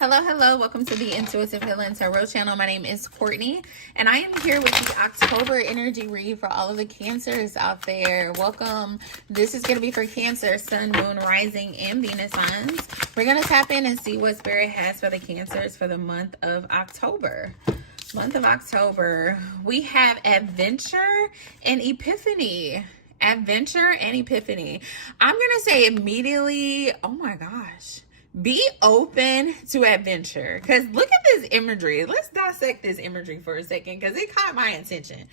Hello. Welcome to the Intuitive Healing Tarot channel. My name is Courtney, and I am here with the October energy read for all of the Cancers out there. Welcome. This is going to be for Cancer, Sun, Moon, Rising, and Venus signs. We're going to tap in and see what Spirit has for the Cancers for the month of October. We have Adventure and Epiphany. Adventure and Epiphany. I'm going to say immediately, oh my gosh. Be open to adventure, because look at this imagery. Let's dissect this imagery for a second, because it caught my attention.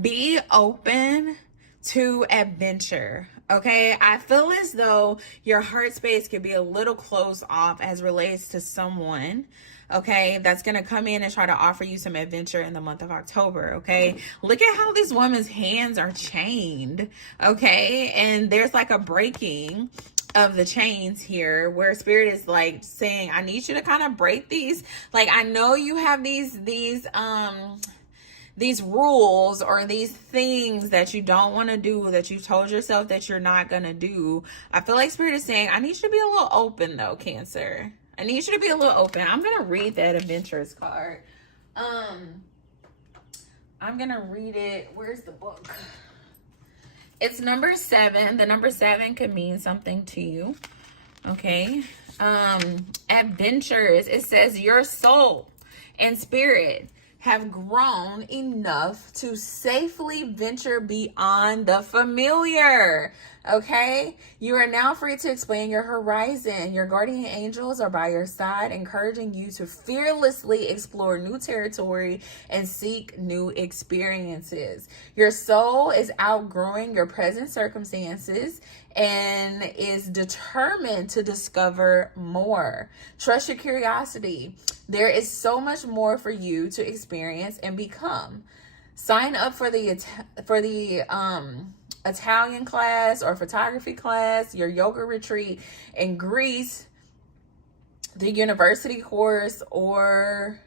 Be open to adventure. Okay, I feel as though your heart space could be a little closed off as relates to someone, okay, that's going to come in and try to offer you some adventure in the month of October, okay? Look at how this woman's hands are chained, okay? And there's like a breaking of the chains here, where Spirit is like saying, I need you to kind of break these. Like, I know you have these rules or these things that you don't want to do, that you told yourself that you're not going to do. I feel like Spirit is saying, I need you to be a little open though, Cancer. I need you to be a little open. I'm going to read that adventurous card. I'm going to read it. Where's the book? It's number 7. The number 7 could mean something to you. Okay. Adventures. It says your soul and spirit have grown enough to safely venture beyond the familiar. Okay, you are now free to expand your horizon. Your guardian angels are by your side, encouraging you to fearlessly explore new territory and seek new experiences. Your soul is outgrowing your present circumstances and is determined to discover more. Trust your curiosity. There is so much more for you to experience and become. Sign up for the Italian class or photography class, your yoga retreat in Greece, the university course, or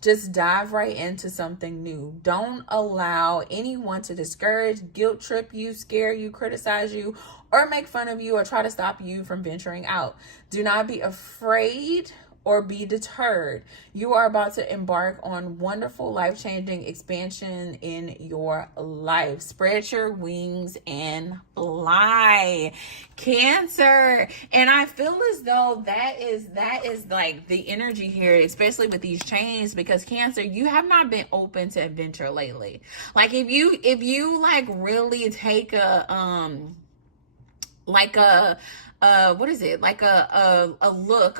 just dive right into something new. Don't allow anyone to discourage, guilt trip you, scare you, criticize you, or make fun of you, or try to stop you from venturing out. Do not be afraid or be deterred. You are about to embark on wonderful, life-changing expansion in your life. Spread your wings and fly, Cancer. And I feel as though that is like the energy here, especially with these chains, because Cancer, you have not been open to adventure lately. Like if you like really take a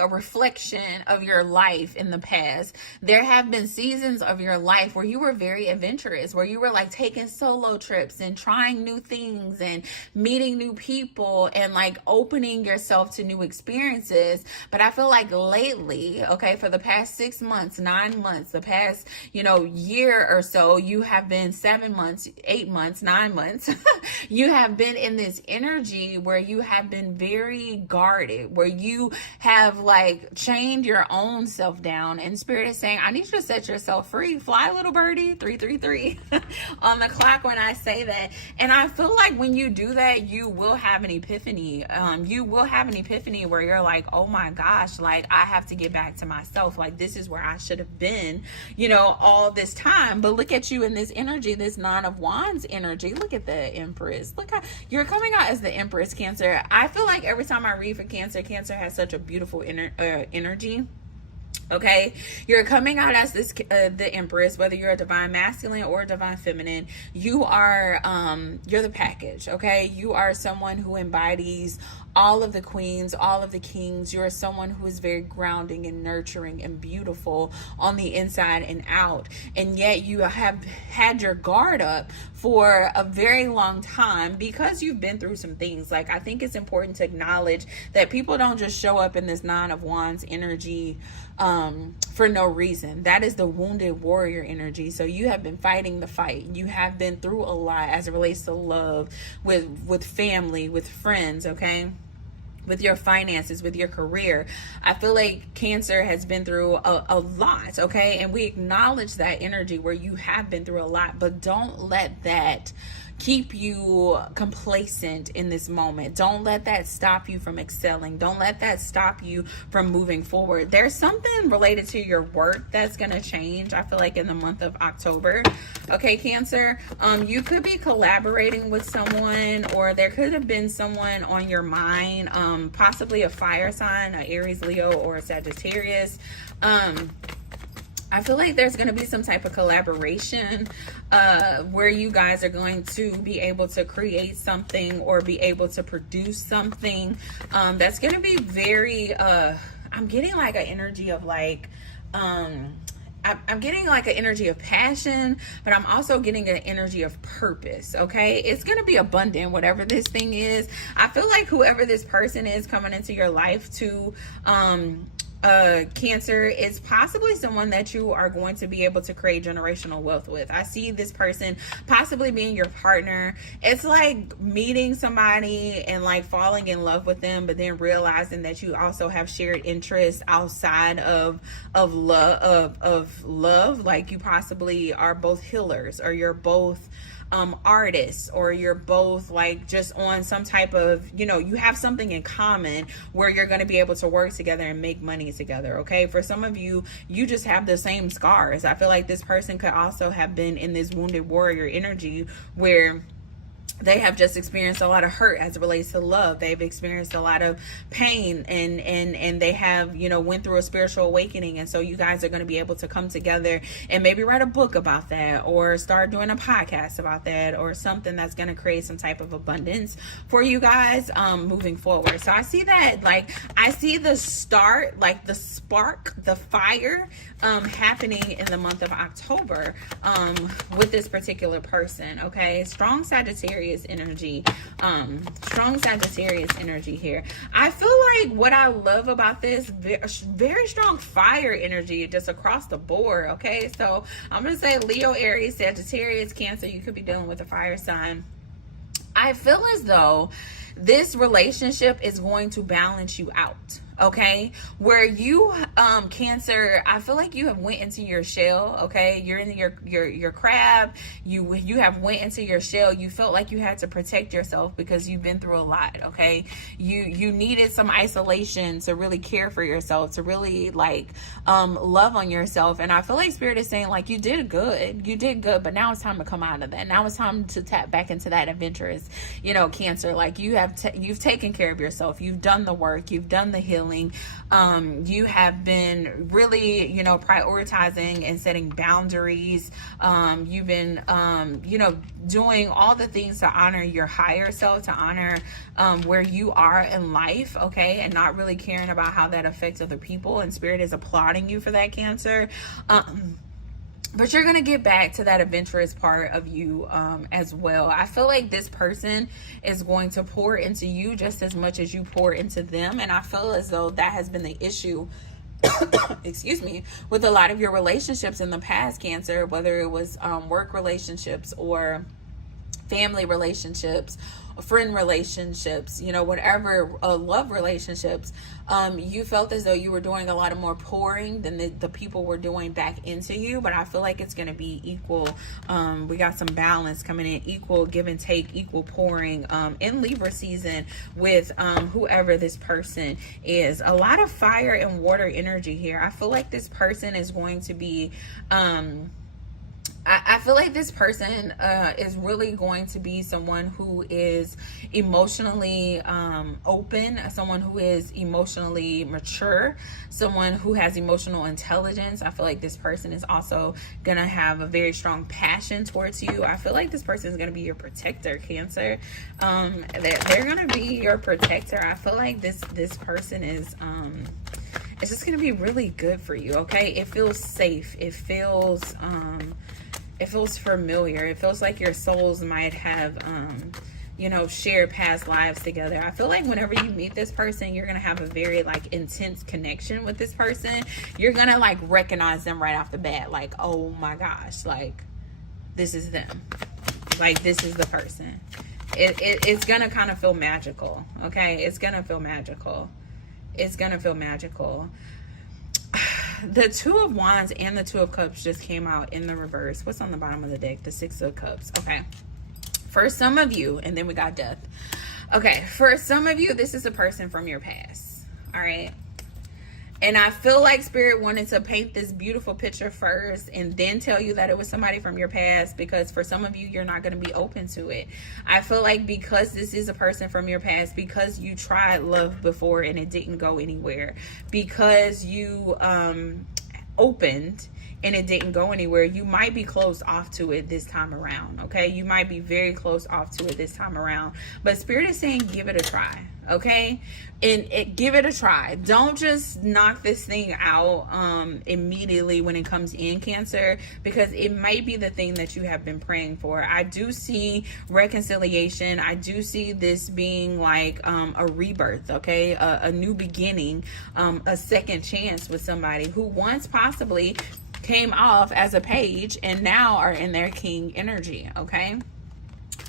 a reflection of your life in the past. There have been seasons of your life where you were very adventurous, where you were like taking solo trips and trying new things and meeting new people and like opening yourself to new experiences. But I feel like lately, okay, for the past 6 months, 9 months, the past, year or so, you have been 7 months, 8 months, 9 months, you have been in this energy where you have been very guarded, where you have like chained your own self down, and Spirit is saying, I need you to set yourself free. Fly, little birdie. 333 on the clock when I say that. And I feel like when you do that, you will have an epiphany. You will have an epiphany where you're like, oh my gosh, like I have to get back to myself. Like this is where I should have been, all this time. But look at you in this energy, this 9 of Wands energy. Look at the Empress. Look how you're coming out as the Empress, Cancer. I feel like every time I read for Cancer has such a beautiful energy. Okay, you're coming out as this the Empress, whether you're a divine masculine or a divine feminine. You are you're the package. Okay, you are someone who embodies all of the queens, all of the kings. You're someone who is very grounding and nurturing and beautiful on the inside and out, and yet you have had your guard up for a very long time because you've been through some things. Like, I think it's important to acknowledge that people don't just show up in this 9 of Wands energy for no reason. That is the wounded warrior energy. So you have been fighting the fight. You have been through a lot as it relates to love, with family, with friends, okay? With your finances, with your career. I feel like Cancer has been through a lot, okay? And we acknowledge that energy where you have been through a lot, but don't let that keep you complacent in this moment. Don't let that stop you from excelling. Don't let that stop you from moving forward. There's something related to your work that's going to change, I feel like, in the month of October. Okay, Cancer, you could be collaborating with someone, or there could have been someone on your mind, possibly a fire sign, an Aries, Leo, or a Sagittarius. I feel like there's going to be some type of collaboration where you guys are going to be able to create something or be able to produce something that's going to be very, I'm getting like an energy of like, I'm getting like an energy of passion, but I'm also getting an energy of purpose, okay? It's going to be abundant, whatever this thing is. I feel like whoever this person is coming into your life to, Cancer, is possibly someone that you are going to be able to create generational wealth with. I see this person possibly being your partner. It's like meeting somebody and like falling in love with them, but then realizing that you also have shared interests outside of love. Like you possibly are both healers, or you're both artists, or you're both like just on some type of, you know, you have something in common where you're going to be able to work together and make money together. Okay, for some of you, you just have the same scars. I feel like this person could also have been in this wounded warrior energy where they have just experienced a lot of hurt as it relates to love. They've experienced a lot of pain, and they have, you know, went through a spiritual awakening. And so you guys are going to be able to come together and maybe write a book about that, or start doing a podcast about that, or something that's going to create some type of abundance for you guys moving forward. So I see that, like, I see the start, like the spark, the fire happening in the month of October with this particular person. Okay, strong Sagittarius energy, strong Sagittarius energy here. I feel like what I love about this, very strong fire energy just across the board. Okay, so I'm gonna say Leo, Aries, Sagittarius, Cancer, you could be dealing with a fire sign. I feel as though this relationship is going to balance you out. Okay, where you Cancer, I feel like you have went into your shell. Okay, you're in your crab, you have went into your shell. You felt like you had to protect yourself because you've been through a lot. Okay, you needed some isolation to really care for yourself, to really like love on yourself. And I feel like Spirit is saying, like, you did good, but now it's time to come out of that. Now it's time to tap back into that adventurous, you know, Cancer. Like, you've taken care of yourself, you've done the work, you've done the healing. You have been really, you know, prioritizing and setting boundaries. You've been, you know, doing all the things to honor your higher self, to honor where you are in life, okay, and not really caring about how that affects other people. And Spirit is applauding you for that, Cancer. But you're going to get back to that adventurous part of you as well. I feel like this person is going to pour into you just as much as you pour into them. And I feel as though that has been the issue, excuse me, with a lot of your relationships in the past, Cancer, whether it was work relationships or family relationships, friend relationships, you know, whatever, love relationships. You felt as though you were doing a lot of more pouring than the people were doing back into you. But I feel like it's going to be equal. We got some balance coming in, equal give and take, equal pouring in Libra season with whoever this person is. A lot of fire and water energy here. I feel like this person is going to be I feel like this person is really going to be someone who is emotionally open, someone who is emotionally mature, someone who has emotional intelligence. I feel like this person is also going to have a very strong passion towards you. I feel like this person is going to be your protector, Cancer. They're going to be your protector. I feel like this person is... it's just going to be really good for you, okay? It feels safe. It feels familiar. It feels like your souls might have, you know, shared past lives together. I feel like whenever you meet this person, you're going to have a very, like, intense connection with this person. You're going to, like, recognize them right off the bat. Like, oh, my gosh. Like, this is them. Like, this is the person. It's going to kind of feel magical, okay? It's going to feel magical. It's going to feel magical. The Two of Wands and the Two of Cups just came out in the reverse. What's on the bottom of the deck? The Six of Cups. Okay. For some of you, and then we got death. Okay, for some of you, this is a person from your past. All right. And I feel like Spirit wanted to paint this beautiful picture first and then tell you that it was somebody from your past, because for some of you, you're not going to be open to it. I feel like because this is a person from your past, because you tried love before and it didn't go anywhere, because you opened and it didn't go anywhere, you might be closed off to it this time around. Okay, you might be very close off to it this time around, but Spirit is saying give it a try. Okay, and give it a try. Don't just knock this thing out immediately when it comes in, Cancer, because it might be the thing that you have been praying for. I do see reconciliation. I do see this being like a rebirth, okay, a new beginning, a second chance with somebody who once possibly came off as a page and now are in their king energy. Okay,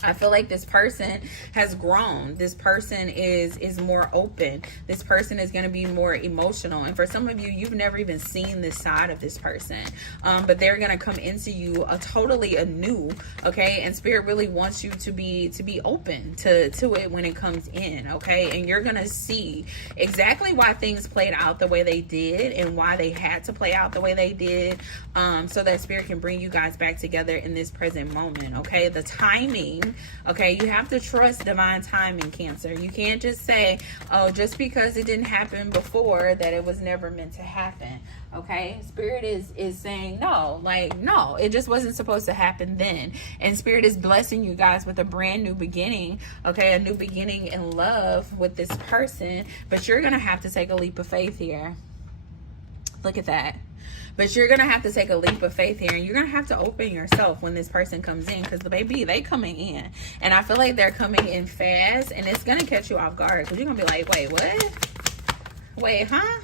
I feel like this person has grown. This person is more open. This person is going to be more emotional. And for some of you, you've never even seen this side of this person. But they're going to come into you totally anew. Okay. And Spirit really wants you to be open to it when it comes in. Okay. And you're going to see exactly why things played out the way they did and why they had to play out the way they did. So that Spirit can bring you guys back together in this present moment. Okay. The timing. Okay, you have to trust divine timing, Cancer. You can't just say, oh, just because it didn't happen before, that it was never meant to happen. Okay, Spirit is saying no, like no, it just wasn't supposed to happen then. And Spirit is blessing you guys with a brand new beginning. Okay, a new beginning in love with this person, but you're gonna have to take a leap of faith here. Look at that. But you're going to have to take a leap of faith here, and you're going to have to open yourself when this person comes in, because the baby, they coming in. And I feel like they're coming in fast, and it's going to catch you off guard, because you're going to be like, wait, what? Wait, huh?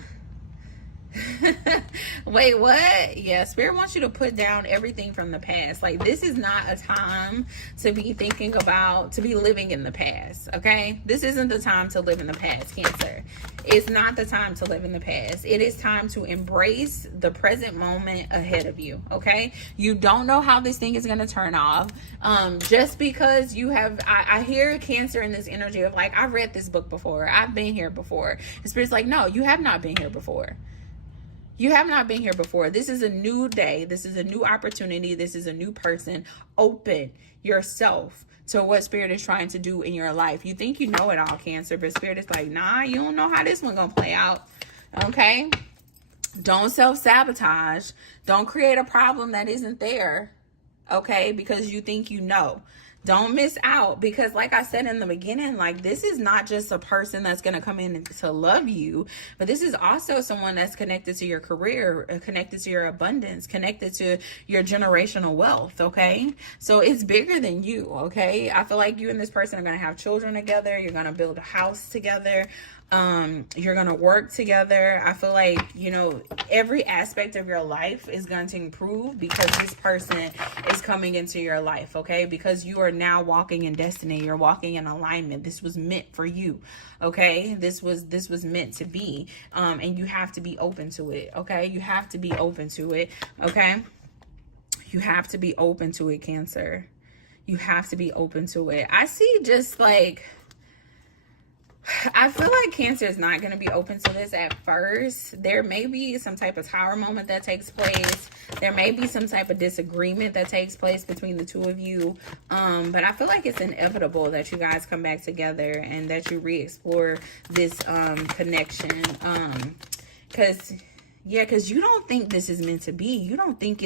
Wait, what? Yeah, Spirit wants you to put down everything from the past. Like, this is not a time to be thinking about, to be living in the past, okay? This isn't the time to live in the past, Cancer. It's not the time to live in the past. It is time to embrace the present moment ahead of you, okay? You don't know how this thing is going to turn off. Just because you have, I hear Cancer in this energy of like, I've read this book before. I've been here before. The Spirit's like, no, you have not been here before. You have not been here before. This is a new day. This is a new opportunity. This is a new person. Open yourself to what Spirit is trying to do in your life. You think you know it all, Cancer, but Spirit is like, nah, you don't know how this one gonna play out. Okay? Don't self-sabotage. Don't create a problem that isn't there. Okay? Because you think you know. Don't miss out, because like I said in the beginning, like this is not just a person that's going to come in to love you, but this is also someone that's connected to your career, connected to your abundance, connected to your generational wealth. Okay. So it's bigger than you. Okay. I feel like you and this person are going to have children together. You're going to build a house together. You're going to work together. I feel like, you know, every aspect of your life is going to improve because this person is coming into your life. Okay. Because you are now walking in destiny. You're walking in alignment. This was meant for you. Okay. This was meant to be. And you have to be open to it. Okay. You have to be open to it. Okay. You have to be open to it, Cancer. You have to be open to it. I see just like, I feel like Cancer is not going to be open to this at first. There may be some type of tower moment that takes place. There may be some type of disagreement that takes place between the two of you. But I feel like it's inevitable that you guys come back together and that you re-explore this connection. Because you don't think this is meant to be. You don't think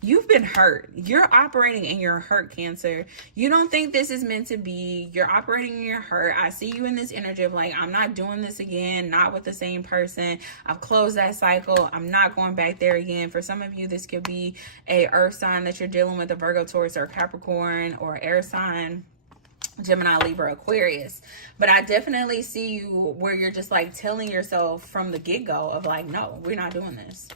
you've been hurt. You're operating in your hurt, Cancer. You don't think this is meant to be. You're operating in your hurt. I see you in this energy of like, I'm not doing this again, not with the same person. I've closed that cycle. I'm not going back there again. For some of you, this could be a earth sign that you're dealing with, a Virgo, Taurus, or Capricorn, or air sign, Gemini, Libra, Aquarius. But I definitely see you where you're just like telling yourself from the get-go of like, no, we're not doing this.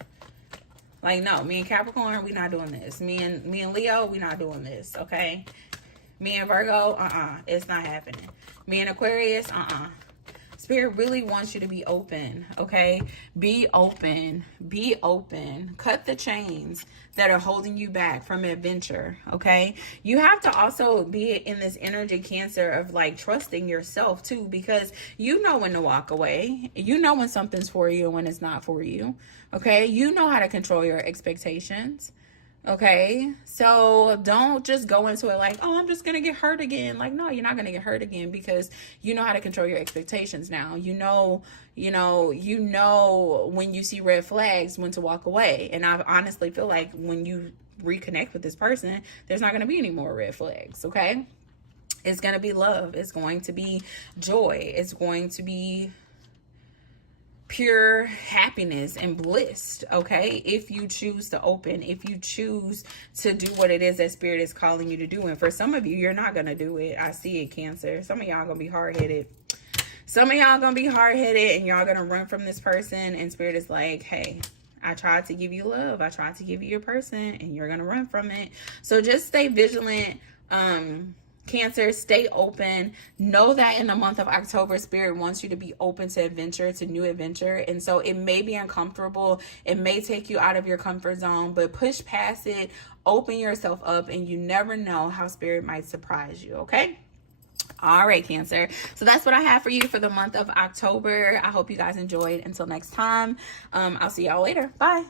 Like, no, me and Capricorn, we're not doing this. Me and Leo, we're not doing this. Okay. Me and Virgo, it's not happening. Me and Aquarius, Spirit really wants you to be open, okay? Be open. Be open. Cut the chains that are holding you back from adventure, okay? You have to also be in this energy, Cancer, of like trusting yourself too, because you know when to walk away. You know when something's for you and when it's not for you, okay? You know how to control your expectations. Okay, so don't just go into it like, oh, I'm just gonna get hurt again. Like, no, you're not gonna get hurt again, because you know how to control your expectations now. You know when you see red flags, when to walk away. And I honestly feel like when you reconnect with this person, there's not gonna be any more red flags. Okay, it's gonna be love. It's going to be joy. It's going to be pure happiness and bliss, okay? If you choose to open, if you choose to do what it is that Spirit is calling you to do. And for some of you, you're not gonna do it. I see it, Cancer. Some of y'all gonna be hard-headed. Some of y'all gonna be hard-headed, and y'all gonna run from this person, and Spirit is like, hey, I tried to give you love, I tried to give you your person, and you're gonna run from it. So just stay vigilant. Cancer, stay open. Know that in the month of October, Spirit wants you to be open to adventure, to new adventure. And so it may be uncomfortable. It may take you out of your comfort zone, but push past it. Open yourself up, and you never know how Spirit might surprise you, okay? All right, Cancer. So that's what I have for you for the month of October. I hope you guys enjoyed. Until next time, I'll see y'all later. Bye.